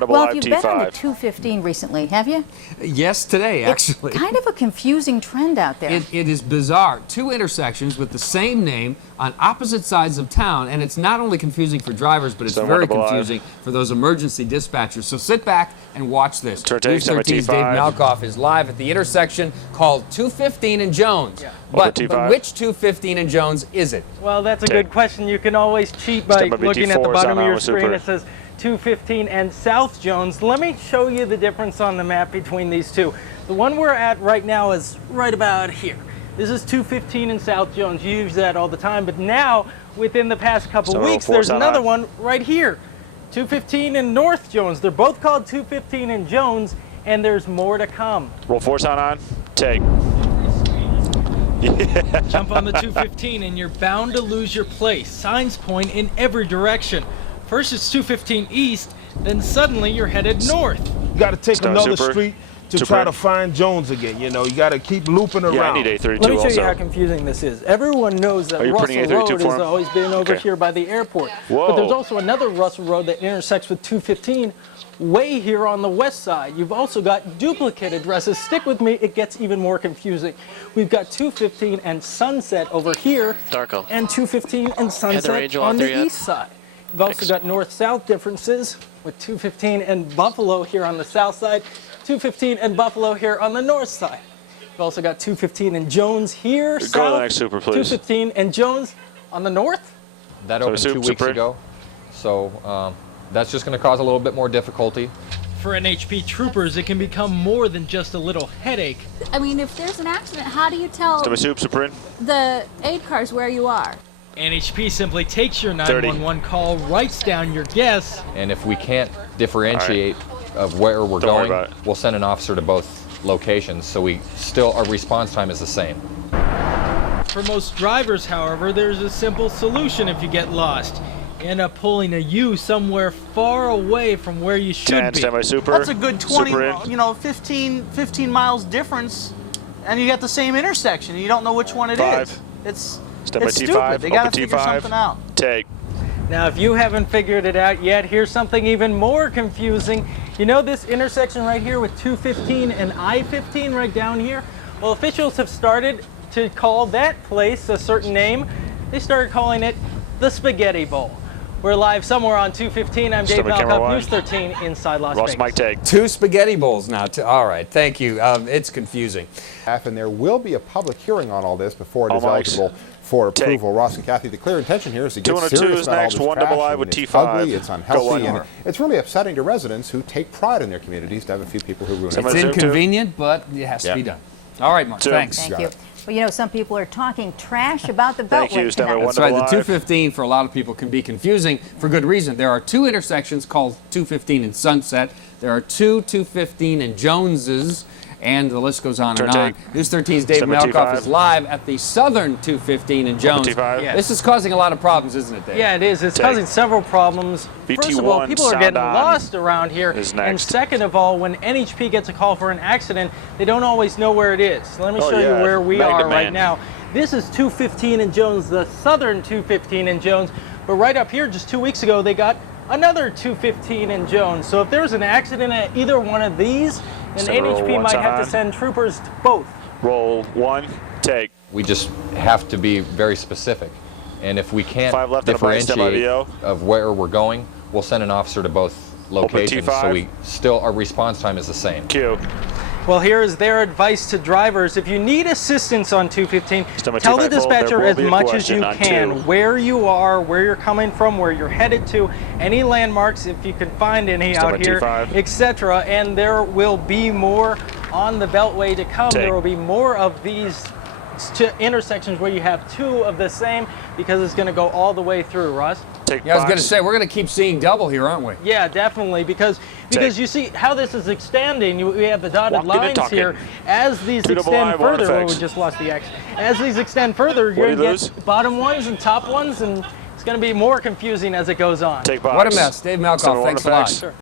Well, T5. you've been on the 215 recently, have you? Yes, today, actually. It's kind of a confusing trend out there. It is bizarre. Two intersections with the same name on opposite sides of town, and it's not only confusing for drivers, but it's very confusing for those emergency dispatchers. So sit back and watch this. News 13's Dave Malkoff is live at the intersection called 215 and Jones. Yeah. But which 215 and Jones is it? Well, that's a good question. You can always cheat by looking at the bottom of your screen. It says 215 and South Jones. Let me show you the difference on the map between these two. The one we're at right now is right about here. This is 215 and South Jones. You use that all the time, but now within the past couple weeks, there's another one right here. 215 and North Jones. They're both called 215 and Jones, and there's more to come. Roll 4 sign on. Take. Yeah. Jump on the 215 and you're bound to lose your place. Signs point in every direction. First it's 215 east, then suddenly you're headed north. You got to take another street to try to find Jones again. You know, you got to keep looping around. Yeah, I need A32 Let me show also. you how confusing this is. Everyone knows that Russell Road has always been over here by the airport. Whoa. But there's also another Russell Road that intersects with 215 way here on the west side. You've also got duplicate addresses. Stick with me, it gets even more confusing. We've got 215 and Sunset over here, Darko. and 215 and Sunset on the east side. You've also got north-south differences with 215 and Buffalo here on the south side, 215 and Buffalo here on the north side. We've also got 215 and Jones here, Go south, to the next super, please. 215 and Jones on the north. That opened 2 weeks ago, so that's just going to cause a little bit more difficulty. For NHP troopers, it can become more than just a little headache. I mean, if there's an accident, how do you tell the aid cars where you are? NHP simply takes your 911 call, writes down your guess. And if we can't differentiate of where we're going, we'll send an officer to both locations, so our response time is the same. For most drivers, however, there's a simple solution if you get lost. You end up pulling a U somewhere far away from where you should be. That's a good 15 miles difference, and you got the same intersection, and you don't know which one it is. It's stupid. They got to figure something out. Take. Now, if you haven't figured it out yet, here's something even more confusing. You know this intersection right here with 215 and I-15 right down here? Well, officials have started to call that place a certain name. They started calling it the Spaghetti Bowl. We're live somewhere on 215. I'm Dave Malkoff, News 13 inside Las Vegas. Mike, take. Two spaghetti bowls now. All right, thank you. It's confusing. And there will be a public hearing on all this before it is eligible for approval. Ross and Kathy, the clear intention here is to get serious about all this trash. With It's ugly, it's unhealthy, and it's really upsetting to residents who take pride in their communities to have a few people who ruin it. It's inconvenient, but it has to be done. All right, Mark, thanks. Thank you. Well, you know, some people are talking trash about the Beltway tonight. That's right. The 215 for a lot of people can be confusing for good reason. There are two intersections called 215 and Sunset. There are two 215 and Joneses, and the list goes on and on. News 13's Dave Malkoff is live at the southern 215 and Jones. This is causing a lot of problems, isn't it, Dave? Yeah, it is. It's causing several problems. First of all, people are getting lost around here. And second of all, when NHP gets a call for an accident, they don't always know where it is. So let me show you where we are right now. This is 215 and Jones, the southern 215 and Jones. But right up here, just 2 weeks ago, they got another 215 and Jones. So if there's an accident at either one of these, then NHP might have to send troopers to both. Roll 1, take. We just have to be very specific. And if we can't differentiate of where we're going, we'll send an officer to both locations, so our response time is the same. Q. Well, here is their advice to drivers. If you need assistance on 215, tell the dispatcher as much as you can where you are, where you're coming from, where you're headed to, any landmarks, if you can find any out here, etc. And there will be more on the Beltway to come. There will be more of these intersections where you have two of the same, because it's going to go all the way through, Russ. Yeah, I was going to say, we're going to keep seeing double here, aren't we? Yeah, definitely, because you see how this is extending. We have the dotted lines here. As these extend further, well, we just lost the X. As these extend further, you're going to get bottom ones and top ones, and it's going to be more confusing as it goes on. What a mess. Dave Malkoff, thanks a lot.